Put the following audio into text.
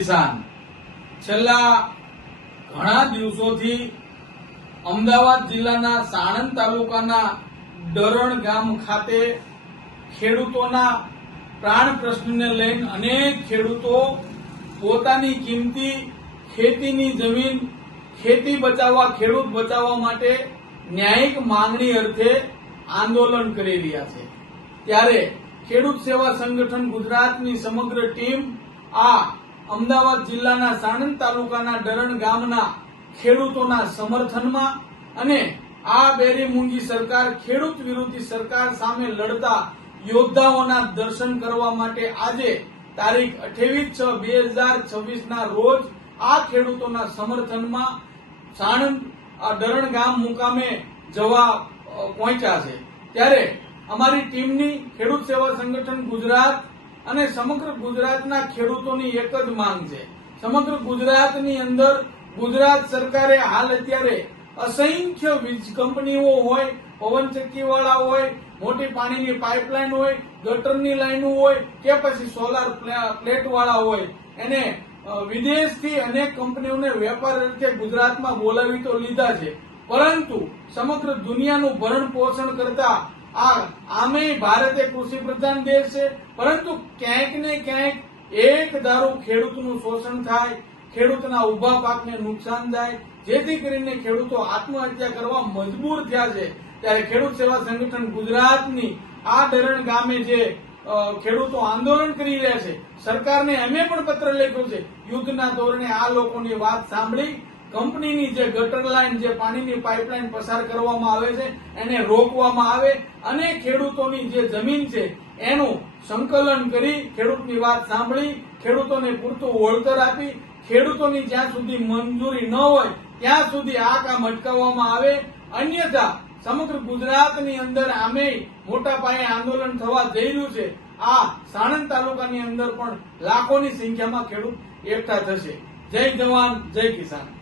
કિસાન છેલ્લા ઘણા દિવસોથી અમદાવાદ જિલ્લાના સાણંદ તાલુકાના ડરણ ગામ ખાતે ખેડૂતોના પ્રાણ પ્રશ્નને લઈને અનેક ખેડૂતો પોતાની કિંમતી ખેતીની જમીન ખેતી બચાવવા ખેડૂત બચાવવા માટે ન્યાયિક માંગણી અર્થે આંદોલન કરી રહ્યા છે। ત્યારે ખેડૂત સેવા સંગઠન ગુજરાતની સમગ્ર ટીમ આ અમદાવાદ જિલ્લાના સાણંદ તાલુકાના ડરણ ગામના ખેડૂતોના સમર્થનમાં અને આ બેરીમૂંગી સરકાર ખેડૂત વિરોધી સરકાર સામે લડતા યોદ્ધાઓના દર્શન કરવા માટે આજે તારીખ 28/6/2026 ના રોજ આ ખેડૂતોના સમર્થનમાં સાણંદ ડરણ ગામ મુકામે જવા પહોંચ્યા છે। ત્યારે અમારી ટીમની ખેડૂત સેવા સંગઠન ગુજરાત અને સમગ્ર ગુજરાતના ખેડૂતોની એક જ માંગ છે। સમગ્ર ગુજરાતની અંદર ગુજરાત સરકારે હાલ અત્યારે અસંખ્ય વીજ કંપનીઓ હોય, પવનચક્કીવાળા હોય, મોટી પાણીની પાઇપલાઇન હોય, ગટરની લાઈનો હોય કે પછી સોલાર પ્લેટ વાળા હોય, એને વિદેશથી અનેક કંપનીઓને વેપાર અર્થે ગુજરાતમાં બોલાવી તો લીધા છે, પરંતુ સમગ્ર દુનિયાનું ભરણ પોષણ કરતા આમે ભારત એક કૃષિ પ્રધાન દેશ છે, પરંતુ ક્યાંક ને ક્યાંક એક ધારું ખેડૂતનું શોષણ થાય, ખેડૂતના ઉભા પાકને નુકસાન થાય, જેથી કરીને ખેડૂતો આત્મહત્યા કરવા મજબૂર થયા છે। ત્યારે ખેડૂત સેવા સંગઠન ગુજરાતની આ ડરણ ગામે જે ખેડૂતો આંદોલન કરી રહ્યા છે, સરકારને અમે પણ પત્ર લખ્યો છે, યુદ્ધના ધોરણે આ લોકોની વાત સાંભળી કંપનીની જે ગટર લાઈન જે પાણીની પાઇપલાઇન પસાર કરવામાં આવે છે એને રોકવામાં આવે અને ખેડૂતોની જે જમીન છે એનું સંકલન કરી ખેડૂતની વાત સાંભળી ખેડૂતોને પૂરતું વળતર આપી ખેડૂતોની જ્યાં સુધી મંજૂરી ન હોય ત્યાં સુધી આ કામ અટકાવવામાં આવે, અન્યથા સમગ્ર ગુજરાતની અંદર આમે મોટા પાયે આંદોલન થવા જઈ રહ્યું છે। આ સાણંદ તાલુકાની અંદર પણ લાખોની સંખ્યામાં ખેડૂત એકઠા થશે। જય જવાન, જય કિસાન।